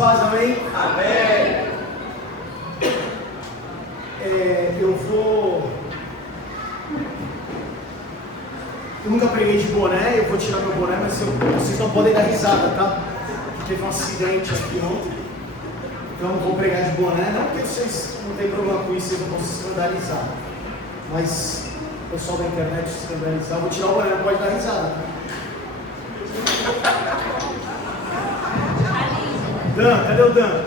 paz, amém? Amém. Eu nunca preguei de boné, eu vou tirar meu boné, mas vocês não podem dar risada, tá? Teve um acidente aqui ontem, então eu não vou pregar de boné, não porque vocês não tem problema com isso, vocês não vão se escandalizar. Mas o pessoal da internet se escandalizar, eu vou tirar o boné, não pode dar risada, tá? Dan, cadê o Dan?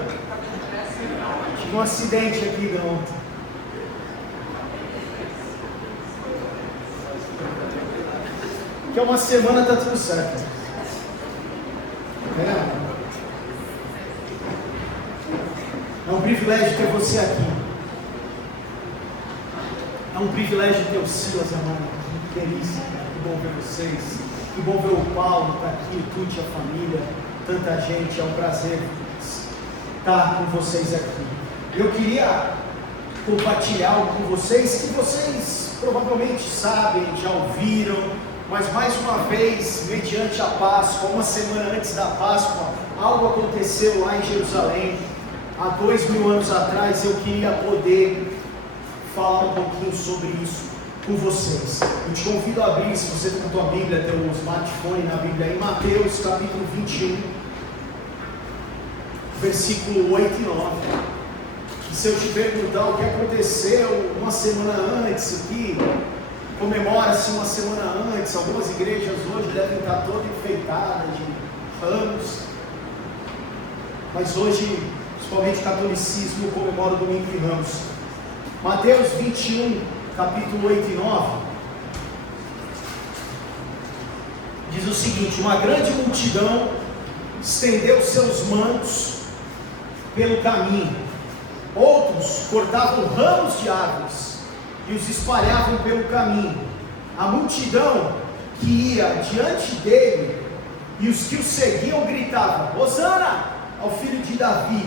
Tive um acidente aqui, Dan, ontem. Que é uma semana, tá tudo certo. É um privilégio ter você aqui. É um privilégio ter o Silas, amor. Que delícia, que bom ver vocês. Que bom ver o Paulo, tá aqui, o Tuti, a família, tanta gente. É um prazer estar com vocês aqui. Eu queria compartilhar algo com vocês que vocês provavelmente sabem, já ouviram. Mas mais uma vez, mediante a Páscoa, uma semana antes da Páscoa, algo aconteceu lá em Jerusalém. Há 2000 anos atrás, eu queria poder falar um pouquinho sobre isso com vocês. Eu te convido a abrir, se você tem a tua Bíblia, tem um smartphone na Bíblia, em Mateus capítulo 21, versículo 8 e 9. E se eu te perguntar o que aconteceu uma semana antes aqui, comemora-se uma semana antes, algumas igrejas hoje devem estar todas enfeitadas de ramos, mas hoje, principalmente o catolicismo, comemora o domingo de Ramos. Mateus 21, capítulo 8 e 9, diz o seguinte: uma grande multidão estendeu seus mantos pelo caminho, outros cortavam ramos de árvores e os espalhavam pelo caminho. A multidão que ia diante dele e os que o seguiam gritavam: Hosana ao filho de Davi,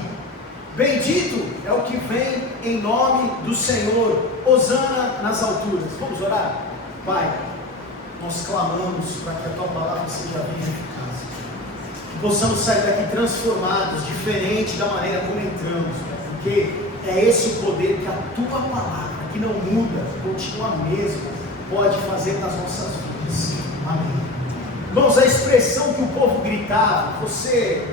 bendito é o que vem em nome do Senhor, Hosana nas alturas. Vamos orar? Pai, nós clamamos para que a tua palavra seja viva e eficaz, que possamos sair daqui transformados, diferente da maneira como entramos, porque é esse o poder que a tua palavra, que não muda, continua mesmo, pode fazer nas nossas vidas. Amém. Irmãos, a expressão que o povo gritava, não sei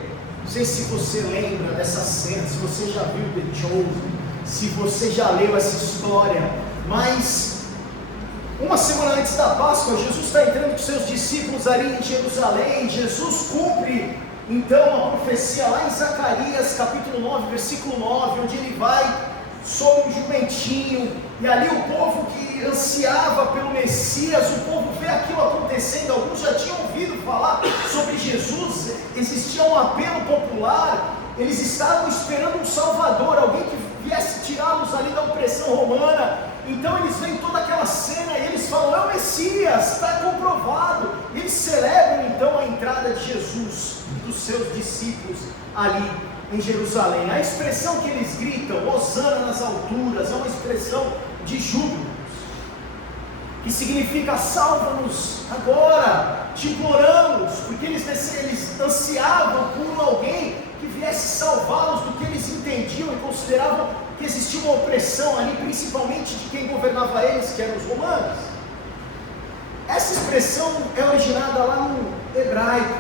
se você lembra dessa cena, se você já viu The Chosen, se você já leu essa história, mas uma semana antes da Páscoa, Jesus está entrando com seus discípulos ali em Jerusalém. Jesus cumpre então a profecia lá em Zacarias capítulo 9, versículo 9, onde ele vai sobre um jumentinho, e ali o povo que ansiava pelo Messias, o povo vê aquilo acontecendo. Alguns já tinham ouvido falar sobre Jesus, existia um apelo popular, eles estavam esperando um Salvador, alguém que viesse tirá-los ali da opressão romana. Então eles veem toda aquela cena e eles falam: é o Messias, está comprovado. E eles celebram então a entrada de Jesus e dos seus discípulos ali em Jerusalém. A expressão que eles gritam, Hosana nas alturas, é uma expressão de júbilo, que significa: salva-nos agora, te imploramos, porque eles ansiavam por alguém que viesse salvá-los do que eles entendiam e consideravam que existia uma opressão ali, principalmente de quem governava eles, que eram os romanos. Essa expressão é originada lá no hebraico,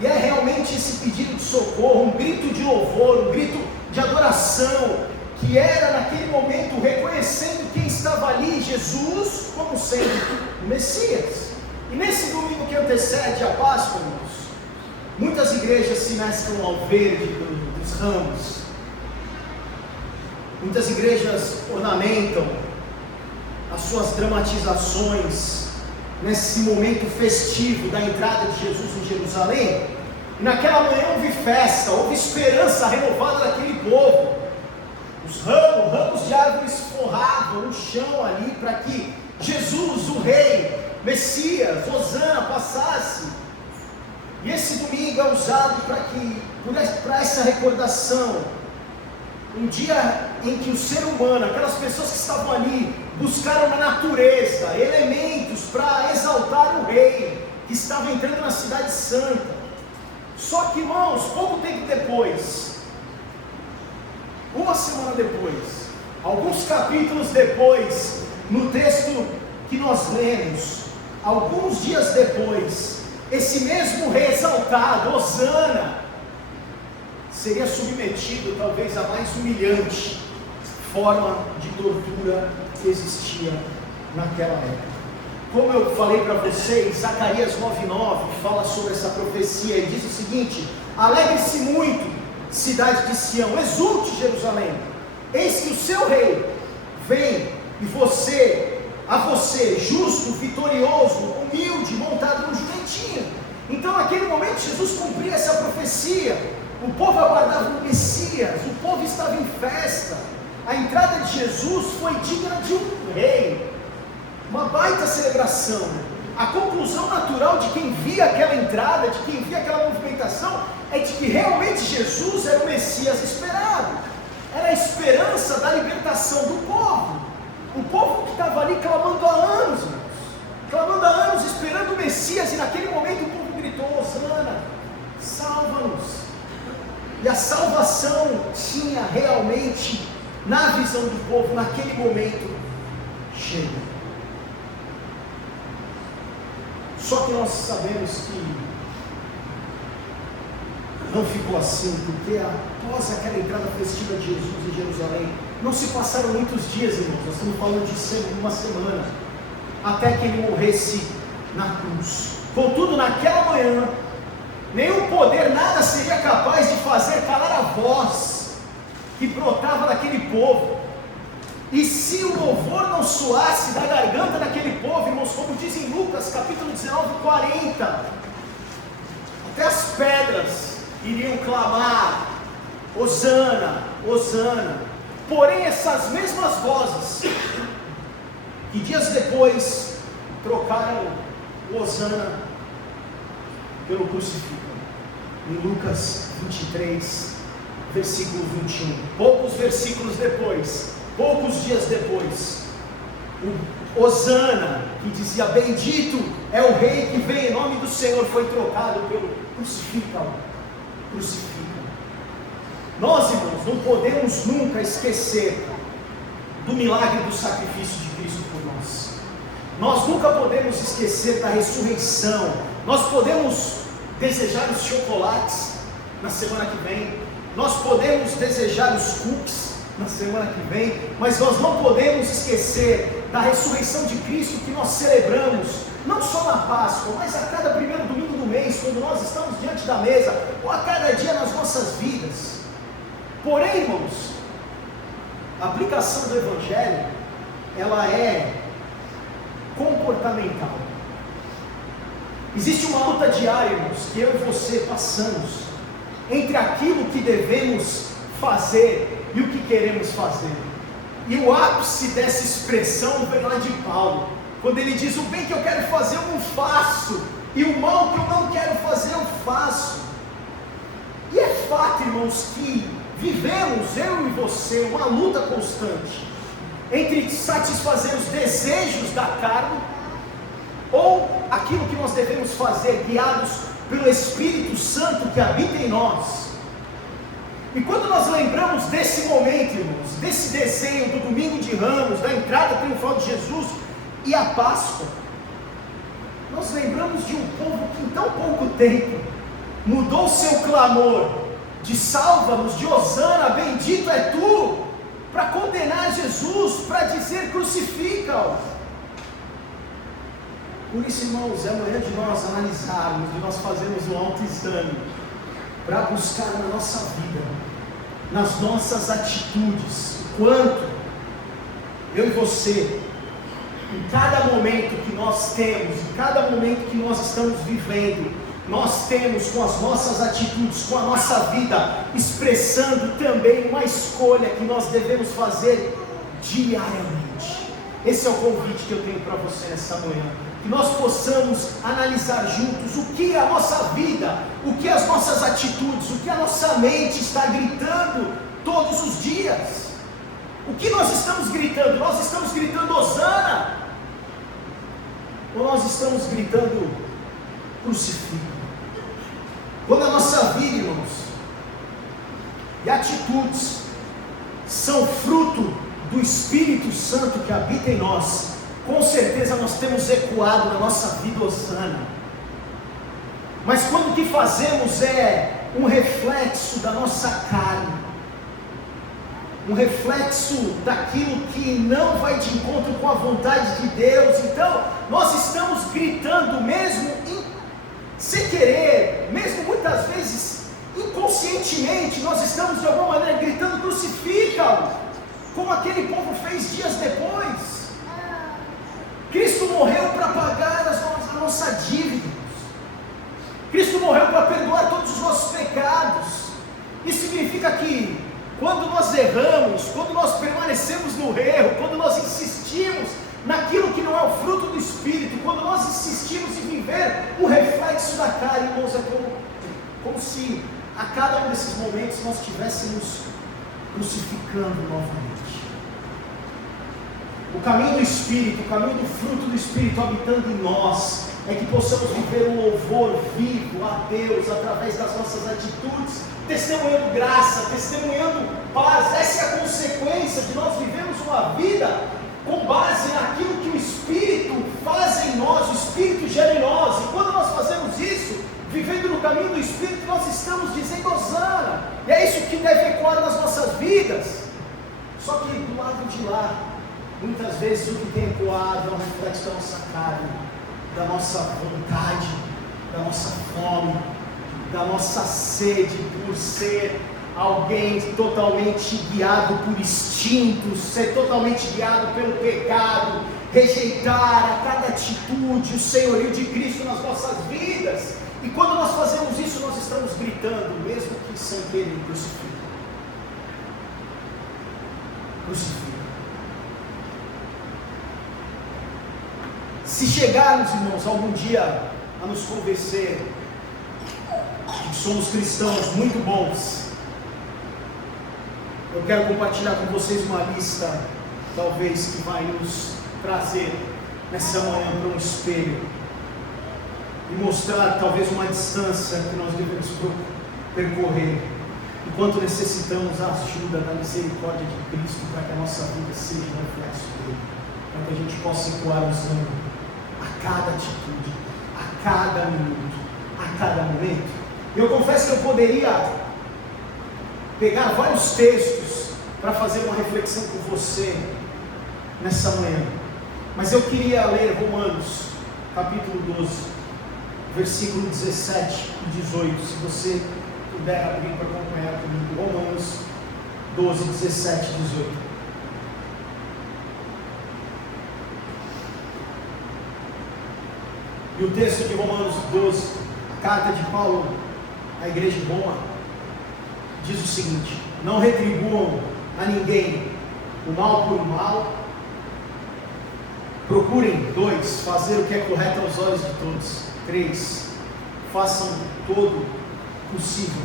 e é realmente esse pedido de socorro, um grito de louvor, um grito de adoração, que era naquele momento reconhecendo quem estava ali, Jesus, como sendo o Messias. E nesse domingo que antecede a Páscoa, irmãos, muitas igrejas se mesclam ao verde dos ramos, muitas igrejas ornamentam as suas dramatizações nesse momento festivo da entrada de Jesus em Jerusalém. E naquela manhã houve festa, houve esperança renovada daquele povo. Os ramos de árvores forravam o chão ali para que Jesus, o Rei, Messias, Hosana, passasse. E esse domingo é usado para essa recordação. Um dia em que o ser humano, aquelas pessoas que estavam ali, buscaram na natureza elementos para exaltar o Rei que estava entrando na cidade santa. Só que, irmãos, pouco tempo depois, uma semana depois, alguns capítulos depois, no texto que nós lemos, alguns dias depois, esse mesmo rei exaltado, Hosana, seria submetido talvez à mais humilhante forma de tortura que existia naquela época. Como eu falei para vocês, Zacarias 9:9 fala sobre essa profecia e diz o seguinte: alegre-se muito, cidade de Sião, exulte Jerusalém, eis que o seu rei vem, e a você, justo, vitorioso, humilde, montado num jumentinho. Então naquele momento Jesus cumpria essa profecia, o povo aguardava o Messias, o povo estava em festa, a entrada de Jesus foi digna de um rei, uma baita celebração. A conclusão natural de quem via aquela entrada, de quem via aquela movimentação, é de que realmente Jesus era o Messias esperado, era a esperança da libertação do povo, o povo que estava ali clamando há anos, esperando o Messias, e naquele momento o povo gritou: Hosana, salva-nos. E a salvação tinha realmente, na visão do povo, naquele momento, chega. Só que nós sabemos que não ficou assim, porque após aquela entrada festiva de Jesus em Jerusalém, não se passaram muitos dias, irmãos, nós estamos falando de uma semana, até que ele morresse na cruz. Contudo, naquela manhã, nenhum poder, nada seria capaz de fazer calar a voz que brotava daquele povo. E se o louvor não soasse da garganta daquele povo, irmãos, como diz em Lucas capítulo 19:40, até as pedras iriam clamar: Hosana, Hosana. Porém essas mesmas vozes, que dias depois trocaram o Hosana pelo crucifixo, em Lucas 23, versículo 21, poucos versículos depois, poucos dias depois, o Hosana, que dizia bendito é o rei que vem em nome do Senhor, foi trocado pelo crucifica. Nós, irmãos, não podemos nunca esquecer do milagre do sacrifício de Cristo por nós. Nós nunca podemos esquecer da ressurreição. Nós podemos desejar os chocolates na semana que vem, nós podemos desejar os cookies na semana que vem, mas nós não podemos esquecer da ressurreição de Cristo que nós celebramos, não só na Páscoa, mas a cada primeiro domingo do mês, quando nós estamos diante da mesa, ou a cada dia nas nossas vidas. Porém, irmãos, a aplicação do Evangelho, ela é comportamental. Existe uma luta diária, irmãos, que eu e você passamos, entre aquilo que devemos fazer e o que queremos fazer. E o ápice dessa expressão vem lá de Paulo, quando ele diz: o bem que eu quero fazer eu não faço, e o mal que eu não quero fazer eu faço. E é fato, irmãos, que vivemos, eu e você, uma luta constante entre satisfazer os desejos da carne ou aquilo que nós devemos fazer, guiados pelo Espírito Santo que habita em nós. E quando nós lembramos desse momento, irmãos, desse desenho do domingo de Ramos, da entrada triunfal de Jesus e a Páscoa, nós lembramos de um povo que em tão pouco tempo mudou seu clamor de salva-nos, de Hosana, bendito é tu, para condenar Jesus, para dizer crucifica-o. Por isso, irmãos, é amanhã de nós analisarmos, de nós fazermos um autoexame, para buscar na nossa vida, nas nossas atitudes, o quanto eu e você, em cada momento que nós temos, em cada momento que nós estamos vivendo, nós temos com as nossas atitudes, com a nossa vida, expressando também uma escolha que nós devemos fazer diariamente. Esse é o convite que eu tenho para você nessa manhã, que nós possamos analisar juntos o que a nossa vida, o que as nossas atitudes, o que a nossa mente está gritando todos os dias. O que nós estamos gritando? Nós estamos gritando Hosana? Ou nós estamos gritando crucifica? Quando a nossa vida, irmãos, e atitudes são fruto do Espírito Santo que habita em nós, com certeza nós temos ecoado na nossa vida hosana. Mas quando o que fazemos é um reflexo da nossa carne, um reflexo daquilo que não vai de encontro com a vontade de Deus, então nós estamos gritando mesmo sem querer, mesmo muitas vezes inconscientemente, nós estamos de alguma maneira gritando: crucifica-o, como aquele povo fez dias depois. Cristo morreu para pagar a nossa dívida, Cristo morreu para perdoar todos os nossos pecados. Isso significa que quando nós erramos, quando nós permanecemos no erro, quando nós insistimos naquilo que não é o fruto do Espírito, quando nós insistimos em viver o reflexo da carne, irmãos, é como se a cada um desses momentos nós estivéssemos crucificando novamente. O caminho do Espírito, o caminho do fruto do Espírito habitando em nós, é que possamos viver um louvor vivo a Deus através das nossas atitudes, testemunhando graça, testemunhando paz. Essa é a consequência de nós vivemos uma vida com base naquilo que o Espírito faz em nós, o Espírito gera em nós. E quando nós fazemos isso, vivendo no caminho do Espírito, nós estamos dizendo hosana, e é isso que deve ecoar nas nossas vidas. Só que do lado de lá, muitas vezes o que tem ecoado é um reflexo da nossa carne, da nossa vontade, da nossa fome, da nossa sede por ser alguém totalmente guiado por instintos, ser totalmente guiado pelo pecado, rejeitar a cada atitude o senhorio de Cristo nas nossas vidas. E quando nós fazemos isso, nós estamos gritando, mesmo que sem querer: crucifica, crucifica. Se chegarmos, irmãos, algum dia a nos convencer de que somos cristãos muito bons, eu quero compartilhar com vocês uma lista, talvez, que vai nos trazer nessa manhã para um espelho e mostrar talvez uma distância que nós devemos percorrer, enquanto necessitamos a ajuda da misericórdia de Cristo, para que a nossa vida seja um reflexo dele, para que a gente possa ecoar usando a cada atitude, a cada minuto, a cada momento. Eu confesso que eu poderia pegar vários textos para fazer uma reflexão com você nessa manhã, mas eu queria ler Romanos capítulo 12, versículo 17 e 18, se você puder abrir para acompanhar comigo. Romanos 12, 17 e 18. E o texto de Romanos 12, a carta de Paulo à igreja de Roma, diz o seguinte: não retribuam a ninguém o mal por mal, procurem, 2, fazer o que é correto aos olhos de todos, 3, façam todo o possível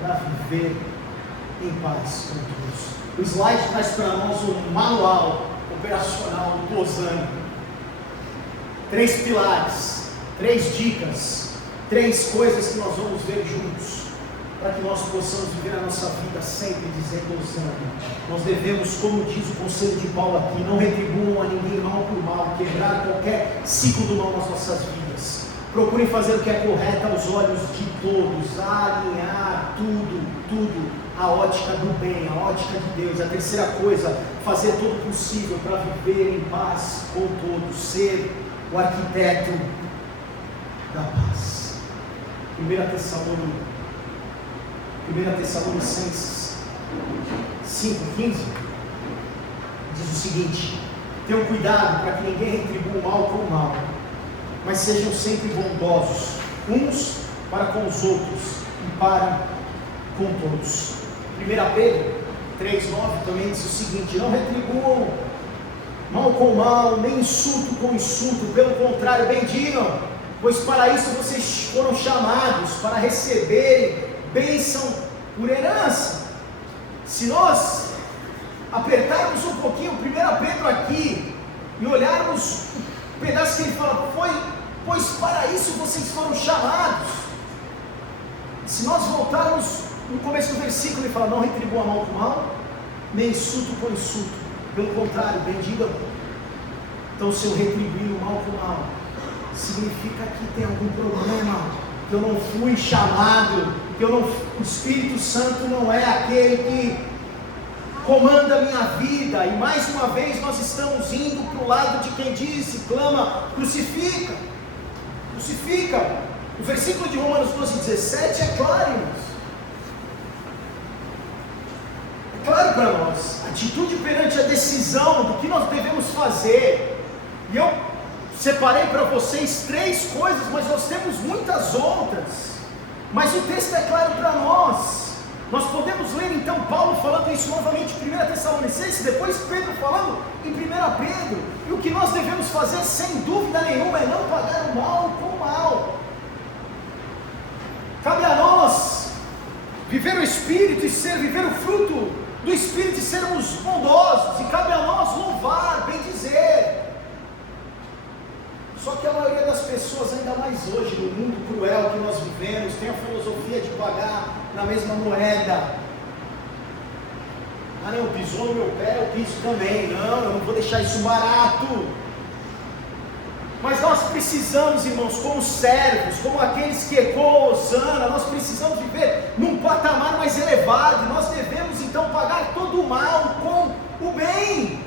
para viver em paz com todos. O slide traz para nós um manual operacional do hosana. 3 pilares, 3 dicas, 3 coisas que nós vamos ver juntos, para que nós possamos viver a nossa vida sempre dizendo hosana. Nós devemos, como diz o conselho de Paulo aqui, não retribuam a ninguém mal por mal, quebrar qualquer ciclo do mal nas nossas vidas. Procurem fazer o que é correto aos olhos de todos, alinhar tudo à ótica do bem, à ótica de Deus. A terceira coisa, fazer todo o possível para viver em paz com todos, ser o arquiteto da paz. 1 Tessalonicenses 5,15 diz o seguinte: tenham cuidado para que ninguém retribua o mal com o mal, mas sejam sempre bondosos uns para com os outros e para com todos. 1 Pedro 3,9 também diz o seguinte: não retribuam mal com mal, nem insulto com insulto, pelo contrário, bendigam, pois para isso vocês foram chamados, para receberem bênção por herança. Se nós apertarmos um pouquinho 1 Pedro aqui e olharmos o pedaço que ele fala, pois para isso vocês foram chamados. Se nós voltarmos no começo do versículo, ele fala: não retribua mal com mal, nem insulto por insulto, pelo contrário, bendigam. Então, se eu retribuir o mal com o mal, significa que tem algum problema, que eu não fui chamado, que o Espírito Santo não é aquele que comanda a minha vida. E mais uma vez nós estamos indo para o lado de quem diz e clama: crucifica, crucifica. O versículo de Romanos 12:17 é claro, irmãos. É claro para nós, atitude perante a decisão do que nós devemos fazer. E eu separei para vocês 3 coisas, mas nós temos muitas outras. Mas o texto é claro para nós. Nós podemos ler então Paulo falando isso novamente em 1 Tessalonicenses, depois Pedro falando em 1 Pedro. E o que nós devemos fazer, sem dúvida nenhuma, é não pagar o mal com o mal. Cabe a nós viver o Espírito e viver o fruto do Espírito e sermos bondosos. E cabe a nós louvar, bendizer. Só que a maioria das pessoas, ainda mais hoje, no mundo cruel que nós vivemos, tem a filosofia de pagar na mesma moeda. Ah não, pisou no meu pé, eu piso também. Não, eu não vou deixar isso barato. Mas nós precisamos, irmãos, como servos, como aqueles que ecoam Hosana, nós precisamos viver num patamar mais elevado. Nós devemos então pagar todo o mal com o bem.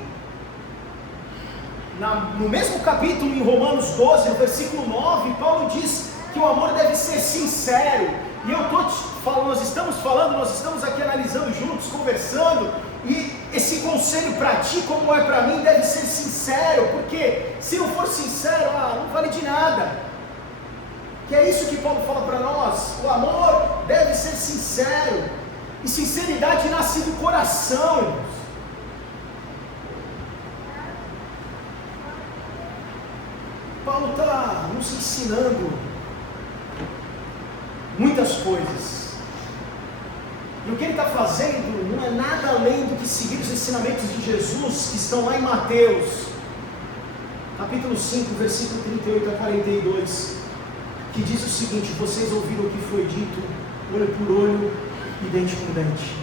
No mesmo capítulo, em Romanos 12, no versículo 9, Paulo diz que o amor deve ser sincero. E eu estou te falando, nós estamos aqui analisando juntos, conversando, e esse conselho para ti, como é para mim, deve ser sincero, porque se não for sincero, não vale de nada. Que é isso que Paulo fala para nós: o amor deve ser sincero, e sinceridade nasce do coração, irmãos. Paulo está nos ensinando muitas coisas, e o que ele está fazendo não é nada além do que seguir os ensinamentos de Jesus, que estão lá em Mateus, capítulo 5, versículo 38 a 42, que diz o seguinte: vocês ouviram o que foi dito, olho por olho e dente por dente,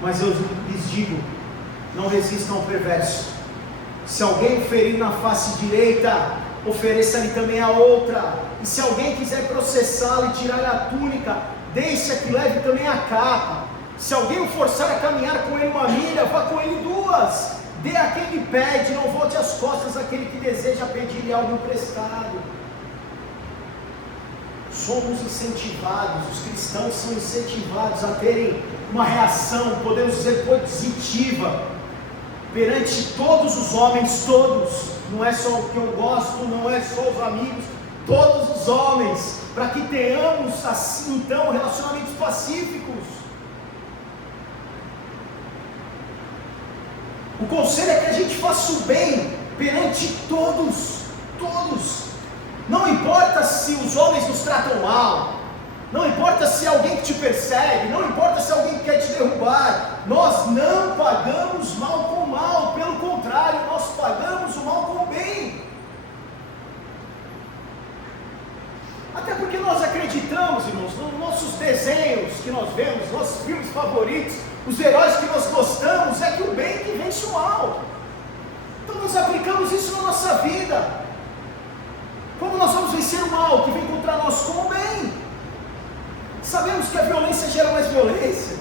mas eu lhes digo, não resistam ao perverso. Se alguém ferir na face direita, ofereça-lhe também a outra, e se alguém quiser processá-lo e tirar-lhe a túnica, deixa que leve também a capa. Se alguém o forçar a caminhar com ele 1 milha, vá com ele 2, dê a quem lhe pede, não volte as costas àquele que deseja pedir-lhe algo emprestado. Somos incentivados, os cristãos são incentivados a terem uma reação, podemos dizer, positiva, perante todos os homens, todos. Não é só o que eu gosto, não é só os amigos, todos os homens, para que tenhamos assim então relacionamentos pacíficos. O conselho é que a gente faça o bem perante todos, todos. Não importa se os homens nos tratam mal, não importa se é alguém que te persegue, não importa se é alguém que quer te derrubar, nós não pagamos mal com mal, pelo contrário, nós pagamos o mal com o bem. Até porque nós acreditamos, irmãos, nos nossos desenhos que nós vemos, nossos filmes favoritos, os heróis que nós gostamos, é que o bem que vence o mal. Então nós aplicamos isso na nossa vida. Como nós vamos vencer o mal que vem contra nós? Com o bem. Sabemos que a violência gera mais violência.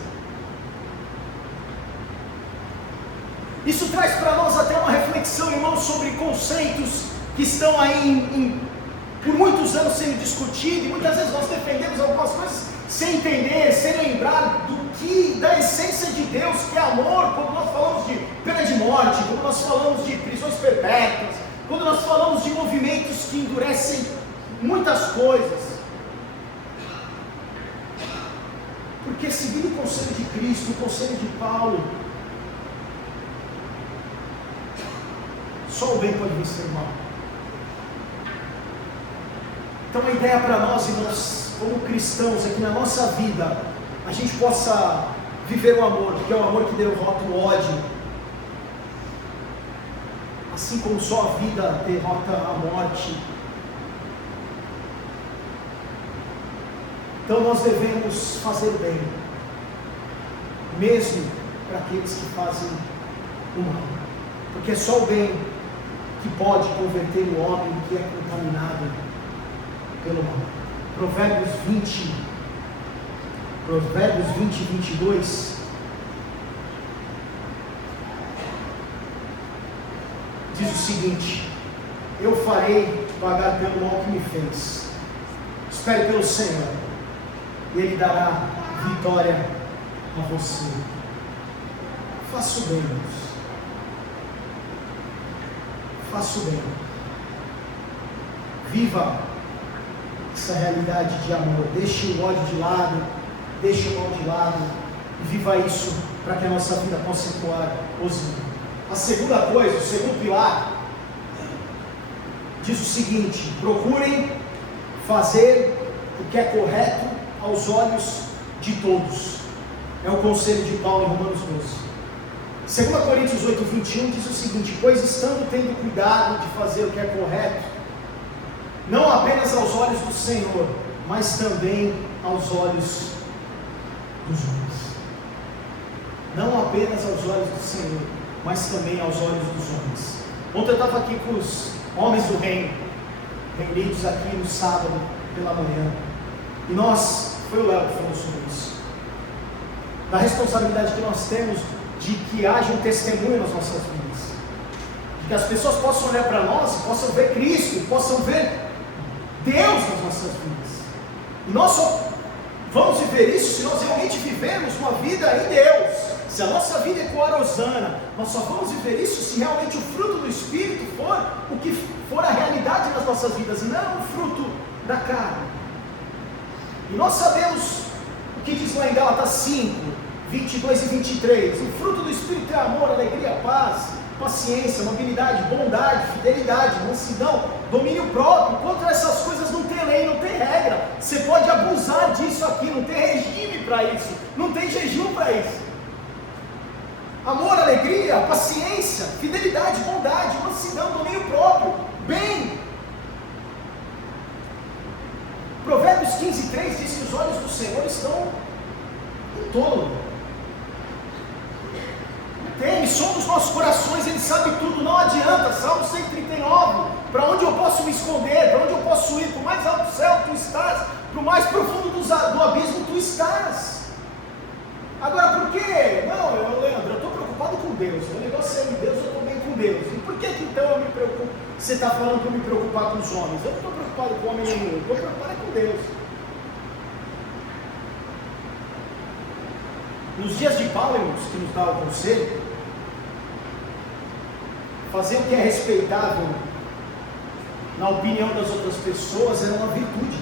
Isso traz para nós até uma reflexão, irmãos, sobre conceitos que estão aí por muitos anos sendo discutidos, e muitas vezes nós defendemos algumas coisas sem entender, sem lembrar da essência de Deus, que é amor. Quando nós falamos de pena de morte, quando nós falamos de prisões perpétuas, quando nós falamos de movimentos que endurecem muitas coisas. Porque seguindo o conselho de Cristo, o conselho de Paulo, só o bem pode vencer o mal. Então a ideia para nós, irmãos, como cristãos, é que na nossa vida a gente possa viver o amor, que é o amor que derrota o ódio. Assim como só a vida derrota a morte. Então nós devemos fazer o bem, mesmo para aqueles que fazem o mal. Porque é só o bem que pode converter o homem que é contaminado pelo mal. Provérbios 20 e 22 diz o seguinte: eu farei pagar pelo mal que me fez. Espere pelo Senhor, e Ele dará vitória a você. Faça o bem, Deus. Faça o bem. Viva essa realidade de amor. Deixe o ódio de lado, deixe o mal de lado, e viva isso para que a nossa vida possa ecoar positivo. A segunda coisa, o segundo pilar, diz o seguinte: procurem fazer o que é correto aos olhos de todos. É o conselho de Paulo em Romanos 12. 2 Coríntios 8, 21 diz o seguinte: pois estando tendo cuidado de fazer o que é correto, não apenas aos olhos do Senhor, mas também aos olhos dos homens. Não apenas aos olhos do Senhor, mas também aos olhos dos homens. Ontem eu estava aqui com os homens do reino, reunidos aqui no sábado pela manhã, e foi o Léo que falou sobre isso, da responsabilidade que nós temos de que haja um testemunho nas nossas vidas, de que as pessoas possam olhar para nós e possam ver Cristo, possam ver Deus nas nossas vidas. E nós só vamos viver isso se nós realmente vivermos uma vida em Deus. Se a nossa vida ecoar hosana, nós só vamos viver isso se realmente o fruto do Espírito for o que for a realidade nas nossas vidas, não o fruto da carne. E nós sabemos o que diz lá em Gálatas 5, 22 e 23, o fruto do Espírito é amor, alegria, paz, paciência, amabilidade, bondade, fidelidade, mansidão, domínio próprio. Contra essas coisas não tem lei, não tem regra. Você pode abusar disso aqui, não tem regime para isso, não tem jejum para isso. Amor, alegria, paciência, fidelidade, bondade, mansidão, domínio próprio, bem. Provérbios 15, 3 diz que os olhos do Senhor estão em todo. Ele sonda os nossos corações, Ele sabe tudo, não adianta. Salmo 139, para onde eu posso me esconder, para onde eu posso ir, para o mais alto do céu tu estás, para o mais profundo do abismo tu estás. Agora, por quê? Não, Leandro, eu estou preocupado com Deus, o negócio é em Deus, eu estou bem com Deus. E por que então eu me preocupo? Você está falando para eu me preocupar com os homens? Eu não estou preocupado com o homem nenhum, eu estou preocupado com Deus. Nos dias de Paulo, que nos dá o conselho, fazer o que é respeitável na opinião das outras pessoas era uma virtude,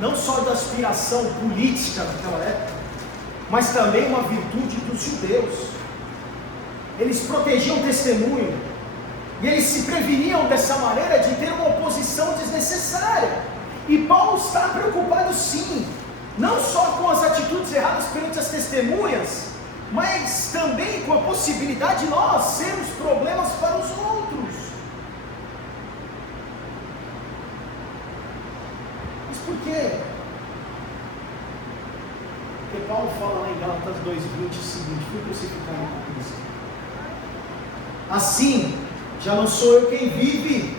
não só da aspiração política daquela época, mas também uma virtude dos judeus. Eles protegiam o testemunho, e eles se preveniam dessa maneira de ter uma oposição desnecessária. E Paulo está preocupado sim, não só com as atitudes erradas perante as testemunhas, mas também com a possibilidade de nós sermos problemas para os outros. Mas por quê? Porque Paulo fala lá em Gálatas 2:20 o seguinte: fui crucificado com Cristo. Assim, já não sou eu quem vive,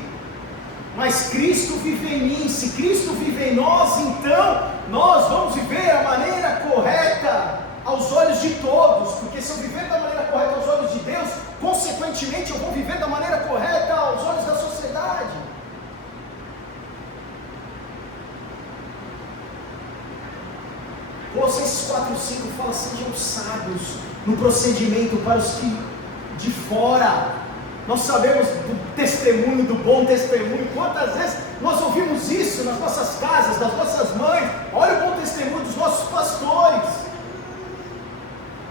mas Cristo vive em mim. Se Cristo vive em nós, então nós vamos viver a maneira correta aos olhos de todos, porque se eu viver da maneira correta aos olhos de Deus, consequentemente eu vou viver da maneira correta aos olhos da sociedade. Colossenses 4:5 fala: sejam sábios no procedimento para os que de fora. Nós sabemos do testemunho, do bom testemunho. Quantas vezes nós ouvimos isso nas nossas casas, das nossas mães? Olha o bom testemunho dos nossos pastores.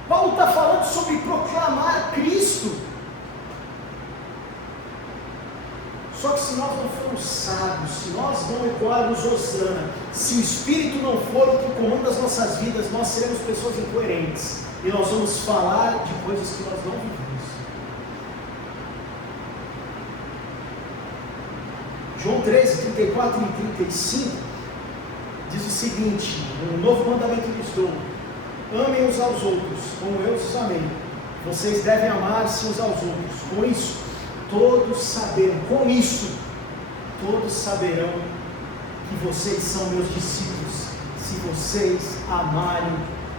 Paulo está falando sobre proclamar Cristo. Só que se nós não formos sábios, se nós não ecoarmos hosana, se o Espírito não for o que comanda as nossas vidas, nós seremos pessoas incoerentes, e nós vamos falar de coisas que nós não vivemos. João 13, 34 e 35 diz o seguinte: um novo mandamento lhes dou, amem uns aos outros, como eu os amei. Vocês devem amar-se uns aos outros. Com isso, todos saberão que vocês são meus discípulos, se vocês amarem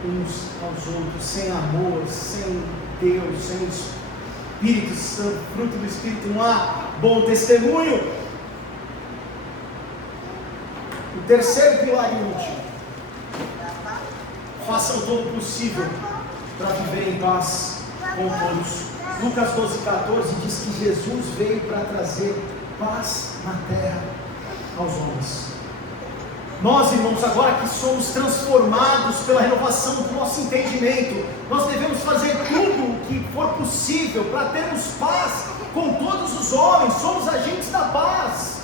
uns aos outros. Sem amor, sem Deus, sem o Espírito Santo, fruto do Espírito, não há bom testemunho. O terceiro pilar e último: façam todo o possível para viver em paz com todos. Lucas 12,14 diz que Jesus veio para trazer paz na terra aos homens. Nós, irmãos, agora que somos transformados pela renovação do nosso entendimento, nós devemos fazer tudo o que for possível para termos paz com todos os homens. Somos agentes da paz.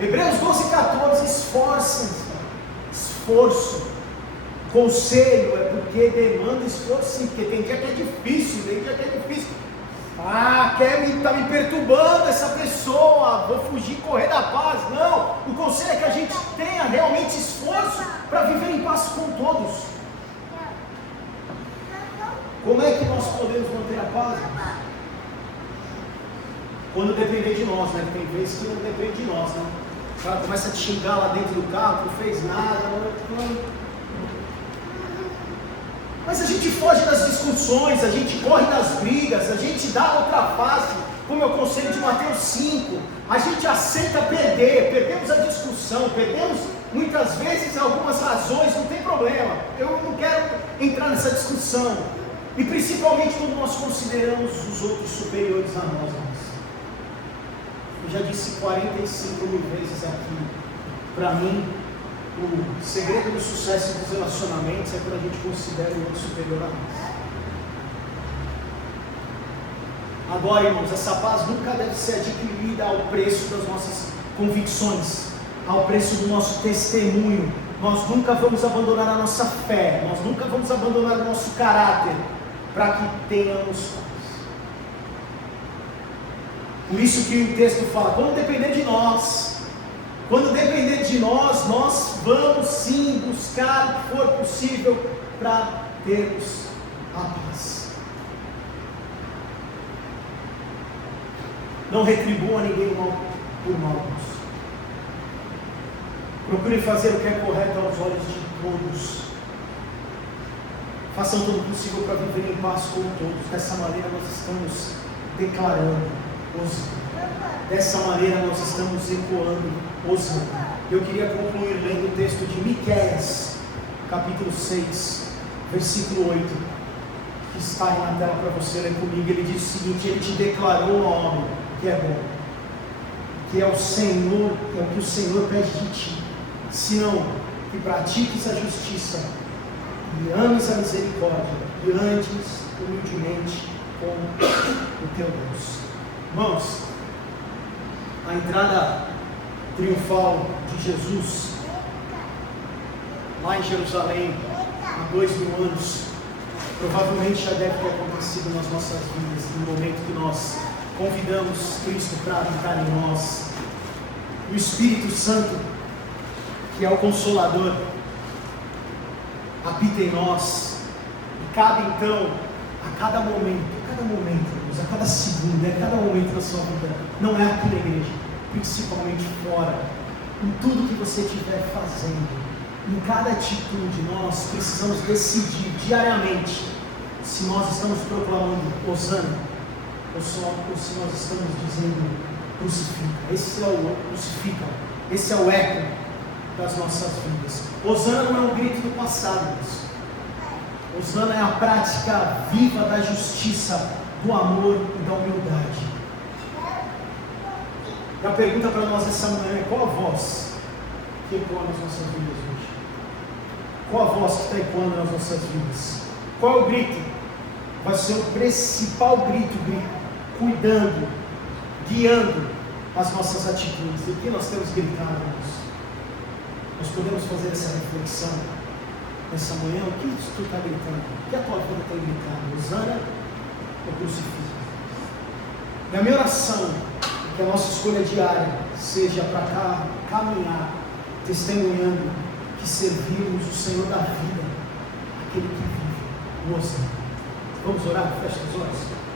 Hebreus 12,14: esforcem-se. Esforço, conselho é porque demanda esforço, sim, porque tem dia que é difícil, está me perturbando essa pessoa, vou fugir, correr da paz. Não, o conselho é que a gente tenha realmente esforço para viver em paz com todos. Como é que nós podemos manter a paz? Quando depender de nós, né? Tem vezes que não depende de nós, né? O cara começa a te xingar lá dentro do carro, não fez nada, mas a gente foge das discussões, a gente corre das brigas, a gente dá outra face, como é o conselho de Mateus 5, a gente aceita perder, perdemos a discussão, perdemos muitas vezes algumas razões, não tem problema, eu não quero entrar nessa discussão, e principalmente quando nós consideramos os outros superiores a nós. Eu já disse 45 mil vezes aqui, para mim, o segredo do sucesso dos relacionamentos é quando a gente considera o outro superior a nós. Agora, irmãos, essa paz nunca deve ser adquirida ao preço das nossas convicções, ao preço do nosso testemunho. Nós nunca vamos abandonar a nossa fé, nós nunca vamos abandonar o nosso caráter para que tenhamos paz. Por isso que o texto fala, quando depender de nós, nós vamos sim buscar o que for possível para termos a paz. Não retribua ninguém mal por mal. Procure fazer o que é correto aos olhos de todos. Façam tudo o possível para viver em paz com todos. Dessa maneira nós estamos declarando Hosana. Dessa maneira nós estamos ecoando Hosana. Eu queria concluir lendo o texto de Miqueias, capítulo 6, versículo 8, que está aí na tela para você ler comigo. Ele diz o seguinte: ele te declarou, ó homem, que é bom, que é o Senhor, é o que o Senhor pede de ti, senão que pratiques a justiça e ames a misericórdia e andes humildemente com o teu Deus. Irmãos, a entrada triunfal de Jesus lá em Jerusalém há 2000 anos provavelmente já deve ter acontecido nas nossas vidas, no momento que nós convidamos Cristo para habitar em nós. E o Espírito Santo, que é o Consolador, habita em nós, e cabe então a cada momento, a cada segundo, a cada momento da sua vida, não é aqui na igreja, principalmente fora, em tudo que você estiver fazendo, em cada atitude, nós precisamos decidir diariamente se nós estamos proclamando Hosana ou se nós estamos dizendo crucifica. Esse é o eco das nossas vidas. Hosana não é um grito do passado, Hosana é a prática viva da justiça, do amor e da humildade. E a pergunta para nós essa manhã é: qual a voz que ecoa nas nossas vidas hoje? Qual a voz que está ecoando nas nossas vidas? Qual é o grito? Vai ser o principal grito, cuidando, guiando as nossas atitudes. Do que nós temos gritado? Nós podemos fazer essa reflexão nessa manhã. O que tu está gritando? O que a tua vida está gritando? Hosana ou crucifixo? E a minha oração é que a nossa escolha diária seja para caminhar testemunhando que servimos o Senhor da vida, aquele que vive no oceano. Vamos orar? Feche os olhos.